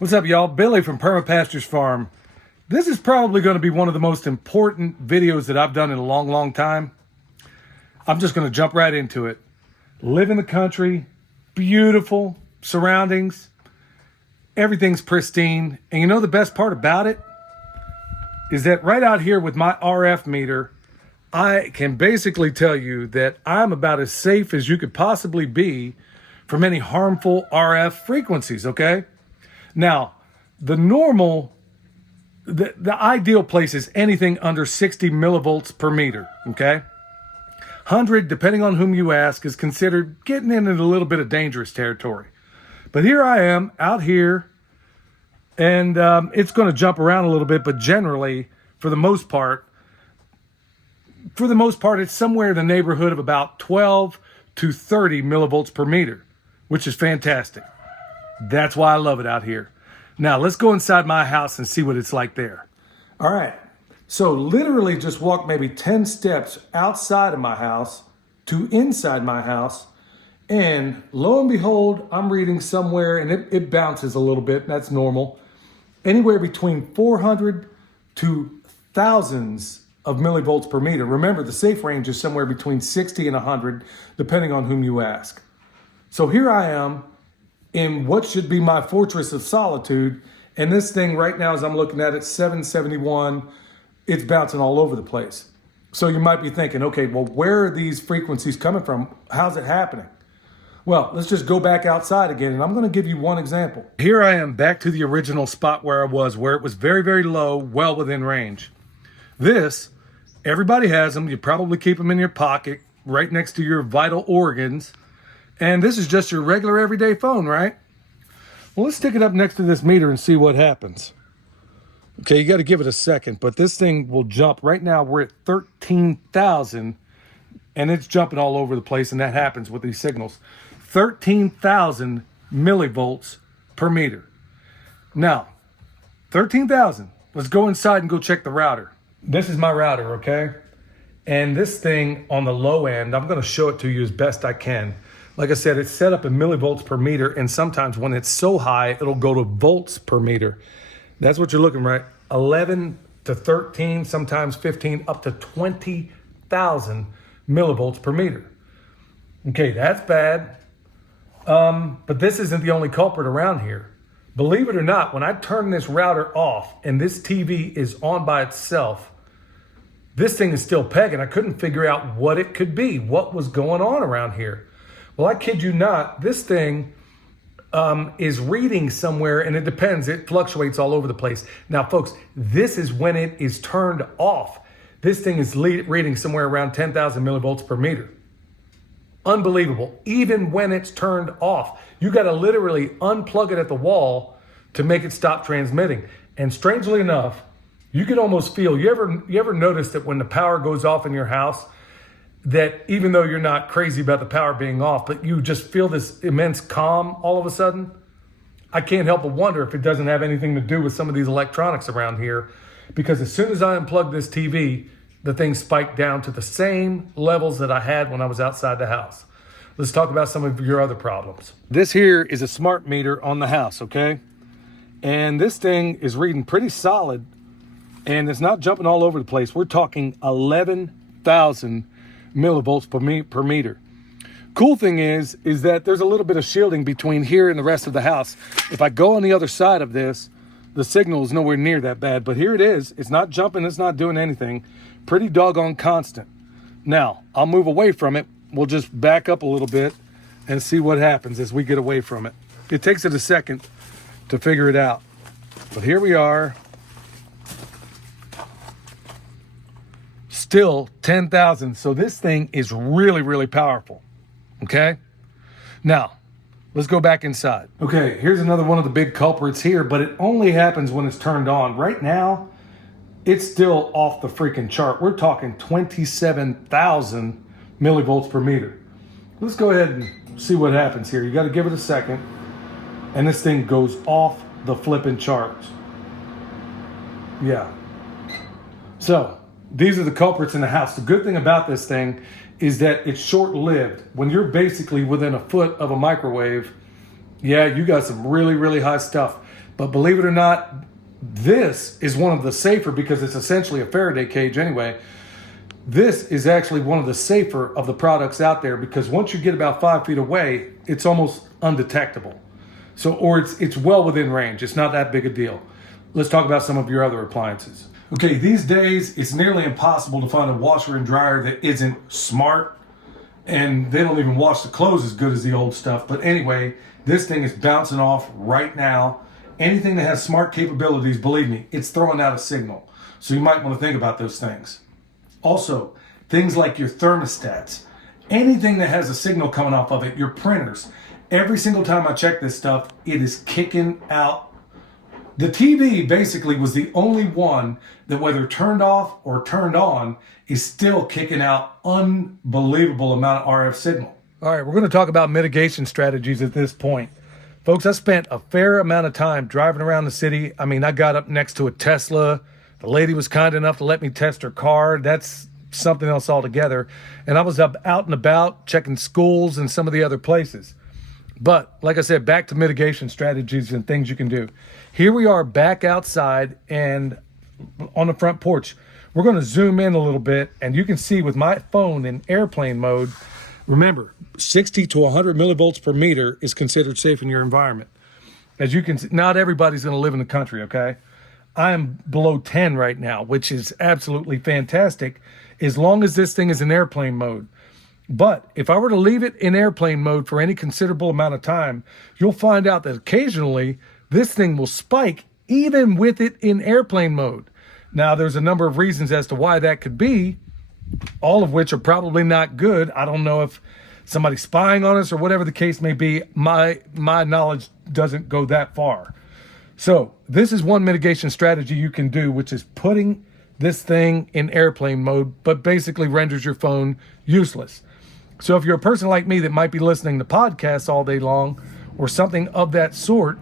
What's up, y'all? Billy from Perma Pastures Farm. This is probably going to be one of the most important videos that I've done in a long time. I'm just going to jump right into it. Live in the country, beautiful surroundings, everything's pristine. And you know the best part about it is that right out here with my RF meter, I can basically tell you that I'm about as safe as you could possibly be from any harmful RF frequencies, okay? Now, the ideal place is anything under 60 millivolts per meter, okay? 100, depending on whom you ask, is considered getting into a little bit of dangerous territory. But here I am out here, and it's going to jump around a little bit, but generally, for the most part, it's somewhere in the neighborhood of about 12 to 30 millivolts per meter, which is fantastic. That's why I love it out here. Now, let's go inside my house and see what it's like there. All right. So literally just walk maybe 10 steps outside of my house to inside my house. And lo and behold, I'm reading somewhere, and it bounces a little bit. That's normal. Anywhere between 400 to thousands of millivolts per meter. Remember, the safe range is somewhere between 60 and 100, depending on whom you ask. So here I am in what should be my fortress of solitude. And this thing right now, as I'm looking at it, 771, it's bouncing all over the place. So you might be thinking, okay, well, where are these frequencies coming from? How's it happening? Well, let's just go back outside again, and I'm going to give you one example. Here I am back to the original spot where I was, where it was very, very low, well within range. This, everybody has them. You probably keep them in your pocket, right next to your vital organs. And this is just your regular everyday phone, right? Well, let's stick it up next to this meter and see what happens. Okay, you got to give it a second, but this thing will jump. Right now, we're at 13,000, and it's jumping all over the place, and that happens with these signals. 13,000 millivolts per meter. Now, 13,000. Let's go inside and go check the router. This is my router, okay? And this thing on the low end, I'm going to show it to you as best I can. Like I said, it's set up in millivolts per meter, and sometimes when it's so high, it'll go to volts per meter. That's what you're looking at, 11 to 13, sometimes 15, up to 20,000 millivolts per meter. Okay, that's bad. But this isn't the only culprit around here. Believe it or not, when I turn this router off and this TV is on by itself, this thing is still pegging. I couldn't figure out what it could be, what was going on around here. Well, I kid you not, this thing is reading somewhere, and it depends. It fluctuates all over the place. Now, folks, this is when it is turned off. This thing is reading somewhere around 10,000 millivolts per meter. Unbelievable. Even when it's turned off, you got to literally unplug it at the wall to make it stop transmitting. And strangely enough, you can almost feel, you ever notice that when the power goes off in your house, that even though you're not crazy about the power being off, but you just feel this immense calm all of a sudden? I can't help but wonder if it doesn't have anything to do with some of these electronics around here, because as soon as I unplugged this TV, the thing spiked down to the same levels that I had when I was outside the house. Let's talk about some of your other problems. This here is a smart meter on the house, okay? And this thing is reading pretty solid, and it's not jumping all over the place. We're talking 11,000 millivolts per meter. Cool thing is that there's a little bit of shielding between here and the rest of the house. If I go on the other side of this, the signal is nowhere near that bad, but here it is. It's not jumping, it's not doing anything. Pretty doggone constant. Now, I'll move away from it. We'll just back up a little bit and see what happens as we get away from it. It takes it a second to figure it out. But here we are. Still 10,000. So this thing is really, really powerful. Okay? Now, let's go back inside. Okay, here's another one of the big culprits here, but it only happens when it's turned on. Right now, it's still off the freaking chart. We're talking 27,000 millivolts per meter. Let's go ahead and see what happens here. You got to give it a second, and this thing goes off the flipping charts. Yeah. So, these are the culprits in the house. The good thing about this thing is that it's short-lived. When you're basically within a foot of a microwave, yeah, you got some really, really high stuff. But believe it or not, this is one of the safer, because it's essentially a Faraday cage anyway. This is actually one of the safer of the products out there, because once you get about 5 feet away, it's almost undetectable. So, or it's well within range. It's not that big a deal. Let's talk about some of your other appliances. Okay, these days, it's nearly impossible to find a washer and dryer that isn't smart, and they don't even wash the clothes as good as the old stuff. But anyway, this thing is bouncing off right now. Anything that has smart capabilities, believe me, it's throwing out a signal. So you might want to think about those things. Also, things like your thermostats, anything that has a signal coming off of it, your printers. Every single time I check this stuff, it is kicking out. The TV basically was the only one that, whether turned off or turned on, is still kicking out unbelievable amount of RF signal. All right, we're going to talk about mitigation strategies at this point. Folks, I spent a fair amount of time driving around the city. I mean, I got up next to a Tesla. The lady was kind enough to let me test her car. That's something else altogether. And I was up out and about checking schools and some of the other places. But like I said, back to mitigation strategies and things you can do. Here we are back outside and on the front porch. We're going to zoom in a little bit, and you can see with my phone in airplane mode, remember, 60 to 100 millivolts per meter is considered safe in your environment. As you can see, not everybody's going to live in the country, okay? I am below 10 right now, which is absolutely fantastic, as long as this thing is in airplane mode. But if I were to leave it in airplane mode for any considerable amount of time, you'll find out that occasionally this thing will spike even with it in airplane mode. Now, there's a number of reasons as to why that could be, all of which are probably not good. I don't know if somebody's spying on us or whatever the case may be. My knowledge doesn't go that far. So this is one mitigation strategy you can do, which is putting this thing in airplane mode, but basically renders your phone useless. So if you're a person like me that might be listening to podcasts all day long or something of that sort,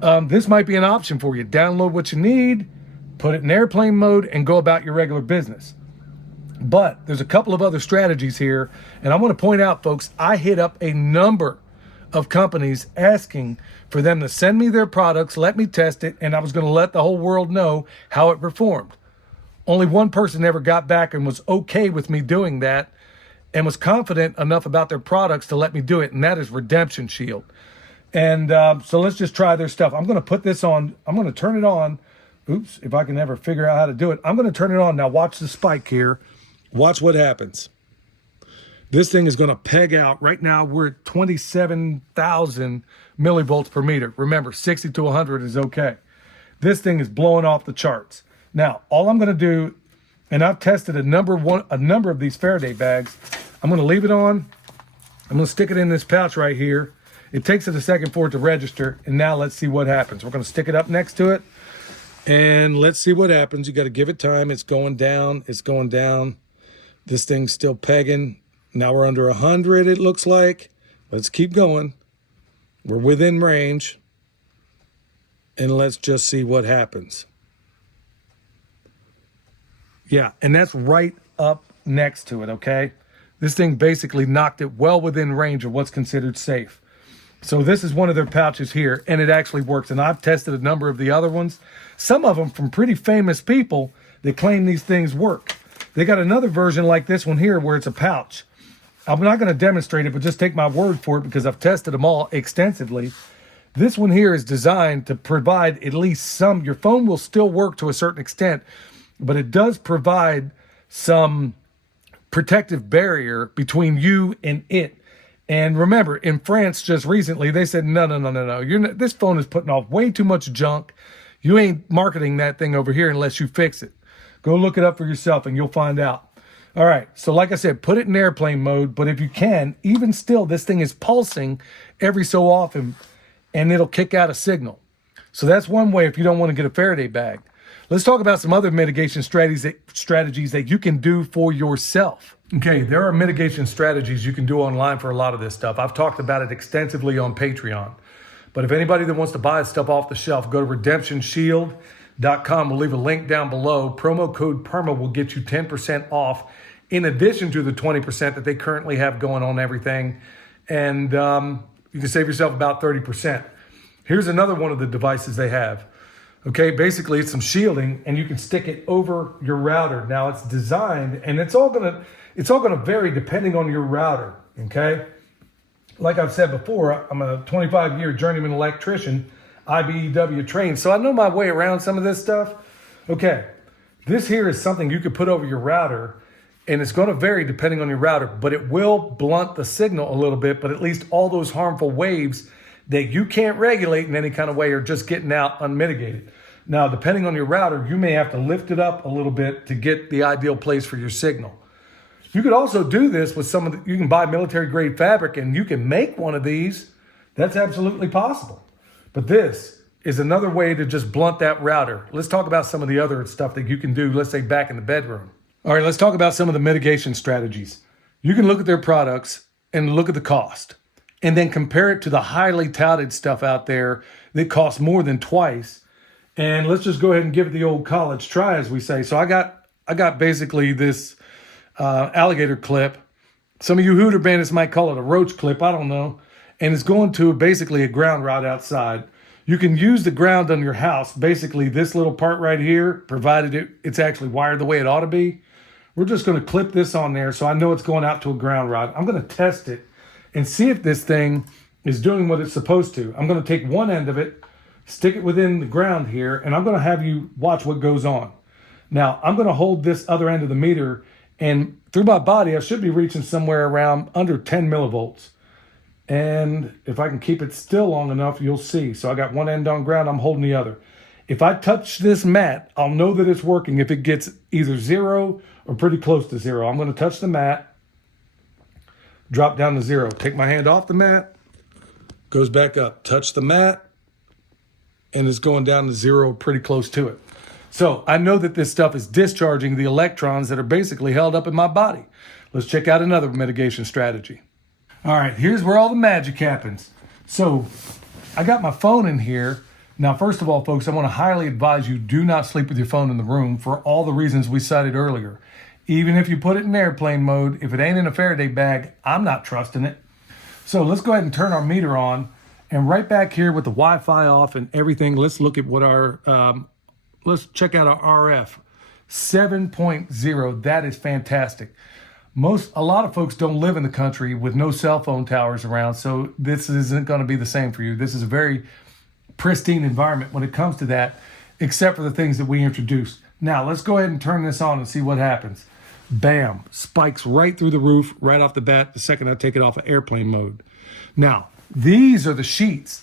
this might be an option for you. Download what you need, put it in airplane mode, and go about your regular business. But there's a couple of other strategies here, and I want to point out, folks, I hit up a number of companies asking for them to send me their products, let me test it, and I was going to let the whole world know how it performed. Only one person ever got back and was okay with me doing that and was confident enough about their products to let me do it, and that is Redemption Shield. And so let's just try their stuff. I'm going to put this on. I'm going to turn it on. Oops, if I can ever figure out how to do it. I'm going to turn it on. Now watch the spike here. Watch what happens. This thing is going to peg out. Right now, we're at 27,000 millivolts per meter. Remember, 60 to 100 is okay. This thing is blowing off the charts. Now, all I'm going to do, and I've tested a number of these Faraday bags. I'm going to leave it on. I'm going to stick it in this pouch right here. It takes it a second for it to register, and now let's see what happens. We're going to stick it up next to it, and let's see what happens. You got to give it time. It's going down. It's going down. This thing's still pegging. Now we're under 100, it looks like. Let's keep going. We're within range. And let's just see what happens. Yeah, and that's right up next to it, okay? This thing basically knocked it well within range of what's considered safe. So this is one of their pouches here, and it actually works. And I've tested a number of the other ones, some of them from pretty famous people that claim these things work. They got another version like this one here where it's a pouch. I'm not going to demonstrate it, but just take my word for it because I've tested them all extensively. This one here is designed to provide at least some. Your phone will still work to a certain extent, but it does provide some protective barrier between you and it. And remember, in France just recently, they said, no. This phone is putting off way too much junk. You ain't marketing that thing over here unless you fix it. Go look it up for yourself and you'll find out. All right, so like I said, put it in airplane mode, but if you can, even still, this thing is pulsing every so often, and it'll kick out a signal. So that's one way if you don't want to get a Faraday bag. Let's talk about some other mitigation strategies that you can do for yourself. Okay, there are mitigation strategies you can do online for a lot of this stuff. I've talked about it extensively on Patreon. But if anybody that wants to buy stuff off the shelf, go to redemptionshield.com. We'll leave a link down below. Promo code Perma will get you 10% off in addition to the 20% that they currently have going on everything. And you can save yourself about 30%. Here's another one of the devices they have. Okay, basically it's some shielding and you can stick it over your router. Now it's designed and it's all gonna vary depending on your router, okay? Like I've said before, I'm a 25-year journeyman electrician, IBEW trained, so I know my way around some of this stuff. Okay, this here is something you could put over your router and it's gonna vary depending on your router, but it will blunt the signal a little bit, but at least all those harmful waves that you can't regulate in any kind of way are just getting out unmitigated. Now, depending on your router, you may have to lift it up a little bit to get the ideal place for your signal. You could also do this with you can buy military grade fabric and you can make one of these. That's absolutely possible. But this is another way to just blunt that router. Let's talk about some of the other stuff that you can do, let's say back in the bedroom. All right, let's talk about some of the mitigation strategies. You can look at their products and look at the cost and then compare it to the highly touted stuff out there that costs more than twice. And let's just go ahead and give it the old college try, as we say. So I got basically this alligator clip. Some of you Hooter bandits might call it a roach clip, I don't know. And it's going to basically a ground rod outside. You can use the ground on your house, basically this little part right here, provided it's actually wired the way it ought to be. We're just gonna clip this on there so I know it's going out to a ground rod. I'm gonna test it and see if this thing is doing what it's supposed to. I'm gonna take one end of it, stick it within the ground here, and I'm gonna have you watch what goes on. Now, I'm gonna hold this other end of the meter, and through my body, I should be reaching somewhere around under 10 millivolts. And if I can keep it still long enough, you'll see. So I got one end on ground, I'm holding the other. If I touch this mat, I'll know that it's working if it gets either 0 or pretty close to 0. I'm gonna touch the mat, drop down to 0. Take my hand off the mat, goes back up. Touch the mat, and it's going down to 0, pretty close to it. So I know that this stuff is discharging the electrons that are basically held up in my body. Let's check out another mitigation strategy. All right, here's where all the magic happens. So I got my phone in here. Now, first of all, folks, I want to highly advise you do not sleep with your phone in the room for all the reasons we cited earlier. Even if you put it in airplane mode, if it ain't in a Faraday bag, I'm not trusting it. So let's go ahead and turn our meter on. And right back here with the Wi-Fi off and everything, let's look at what let's check out our RF 7.0. That is fantastic. A lot of folks don't live in the country with no cell phone towers around, so this isn't going to be the same for you. This is a very pristine environment when it comes to that, except for the things that we introduced. Now, let's go ahead and turn this on and see what happens. Bam, spikes right through the roof, right off the bat, the second I take it off of airplane mode. Now, these are the sheets.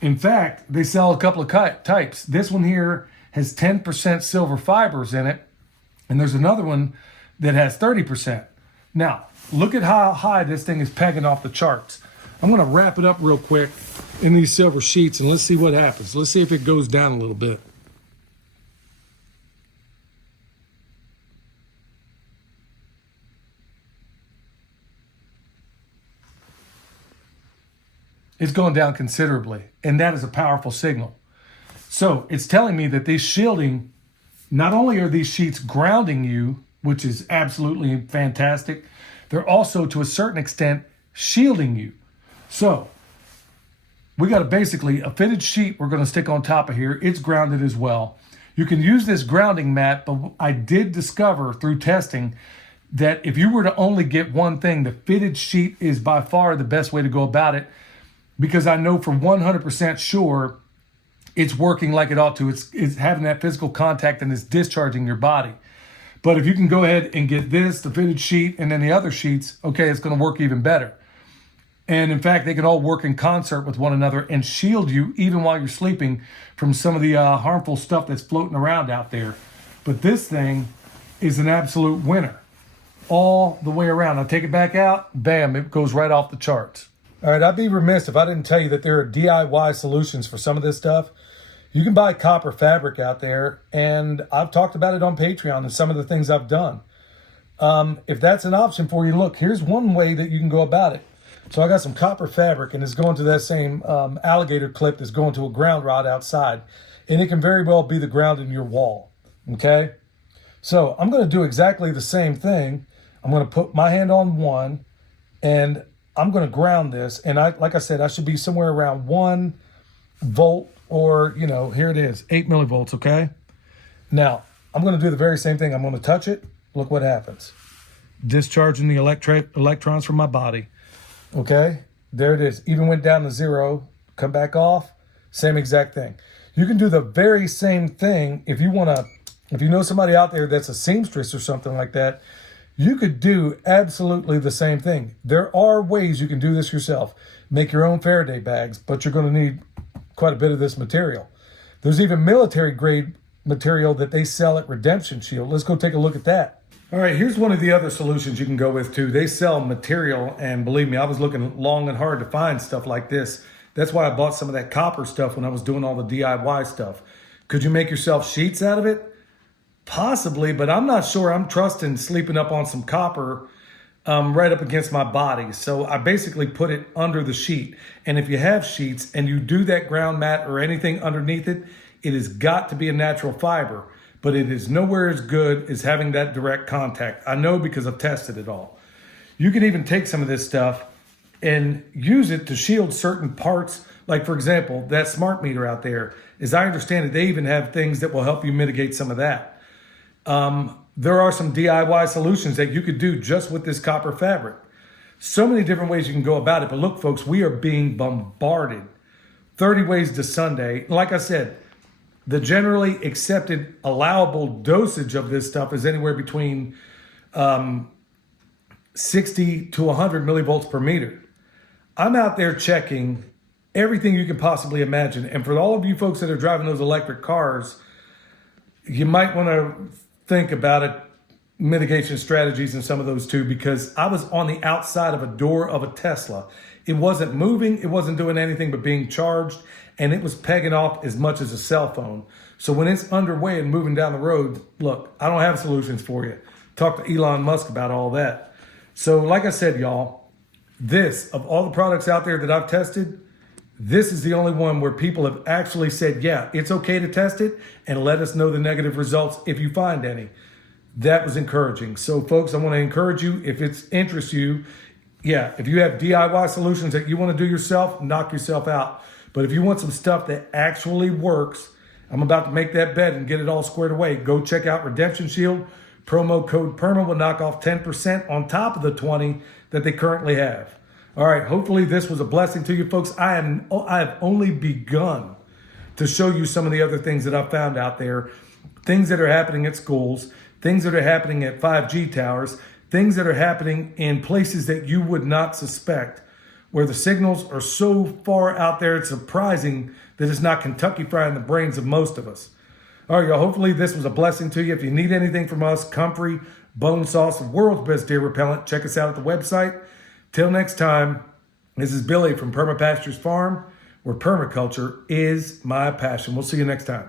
In fact, they sell a couple of types. This one here has 10% silver fibers in it, and there's another one that has 30%. Now, look at how high this thing is pegging off the charts. I'm gonna wrap it up real quick in these silver sheets and let's see what happens. Let's see if it goes down a little bit. It's going down considerably, and that is a powerful signal. So it's telling me that this shielding, not only are these sheets grounding you, which is absolutely fantastic, they're also to a certain extent shielding you. So we got basically a fitted sheet we're going to stick on top of here. It's grounded as well. You can use this grounding mat, but I did discover through testing that if you were to only get one thing, the fitted sheet is by far the best way to go about it, because I know for 100% sure it's working like it ought to. It's having that physical contact and it's discharging your body. But if you can go ahead and get this, the fitted sheet, and then the other sheets, okay, it's going to work even better. And in fact, they can all work in concert with one another and shield you even while you're sleeping from some of the harmful stuff that's floating around out there. But this thing is an absolute winner all the way around. I'll take it back out, bam, it goes right off the charts. All right, I'd be remiss if I didn't tell you that there are DIY solutions for some of this stuff. You can buy copper fabric out there, and I've talked about it on Patreon and some of the things I've done. If that's an option for you, look, here's one way that you can go about it. So I got some copper fabric, and it's going to that same alligator clip that's going to a ground rod outside, and it can very well be the ground in your wall, okay? So I'm going to do exactly the same thing. I'm going to put my hand on one, and I'm going to ground this, and like I said, I should be somewhere around 1 volt, or, here it is, 8 millivolts, okay? Now, I'm going to do the very same thing. I'm going to touch it. Look what happens. Discharging the electrons from my body. Okay, there it is. Even went down to 0, come back off, same exact thing. You can do the very same thing if you know somebody out there that's a seamstress or something like that. You could do absolutely the same thing. There are ways you can do this yourself. Make your own Faraday bags, but you're going to need quite a bit of this material. There's even military grade material that they sell at Redemption Shield. Let's go take a look at that. All right, here's one of the other solutions you can go with too. They sell material, and believe me, I was looking long and hard to find stuff like this. That's why I bought some of that copper stuff when I was doing all the DIY stuff. Could you make yourself sheets out of it? Possibly, but I'm not sure I'm trusting sleeping up on some copper right up against my body. So I basically put it under the sheet. And if you have sheets and you do that ground mat or anything underneath it, it has got to be a natural fiber, but it is nowhere as good as having that direct contact. I know because I've tested it all. You can even take some of this stuff and use it to shield certain parts. Like, for example, that smart meter out there, as I understand it, they even have things that will help you mitigate some of that. There are some DIY solutions that you could do just with this copper fabric. So many different ways you can go about it. But look, folks, we are being bombarded. 30 ways to Sunday. Like I said, the generally accepted allowable dosage of this stuff is anywhere between 60 to 100 millivolts per meter. I'm out there checking everything you can possibly imagine. And for all of you folks that are driving those electric cars, you might want to think about it, mitigation strategies and some of those too, because I was on the outside of a door of a Tesla. It wasn't moving. It wasn't doing anything but being charged, and it was pegging off as much as a cell phone. So when it's underway and moving down the road, look, I don't have solutions for you. Talk to Elon Musk about all that. So like I said, y'all, this, of all the products out there that I've tested, this is the only one where people have actually said, yeah, it's okay to test it and let us know the negative results if you find any. That was encouraging. So folks, I want to encourage you, if it interests you, yeah, if you have DIY solutions that you want to do yourself, knock yourself out. But if you want some stuff that actually works, I'm about to make that bet and get it all squared away. Go check out Redemption Shield. Promo code Perma will knock off 10% on top of the 20 that they currently have. All right, hopefully this was a blessing to you folks. I have only begun to show you some of the other things that I've found out there, things that are happening at schools, things that are happening at 5G towers, things that are happening in places that you would not suspect, where the signals are so far out there, it's surprising that it's not Kentucky frying the brains of most of us. All right, y'all, hopefully this was a blessing to you. If you need anything from us, comfrey, bone sauce, world's best deer repellent, check us out at the website. Till next time, this is Billy from Perma Pastures Farm, where permaculture is my passion. We'll see you next time.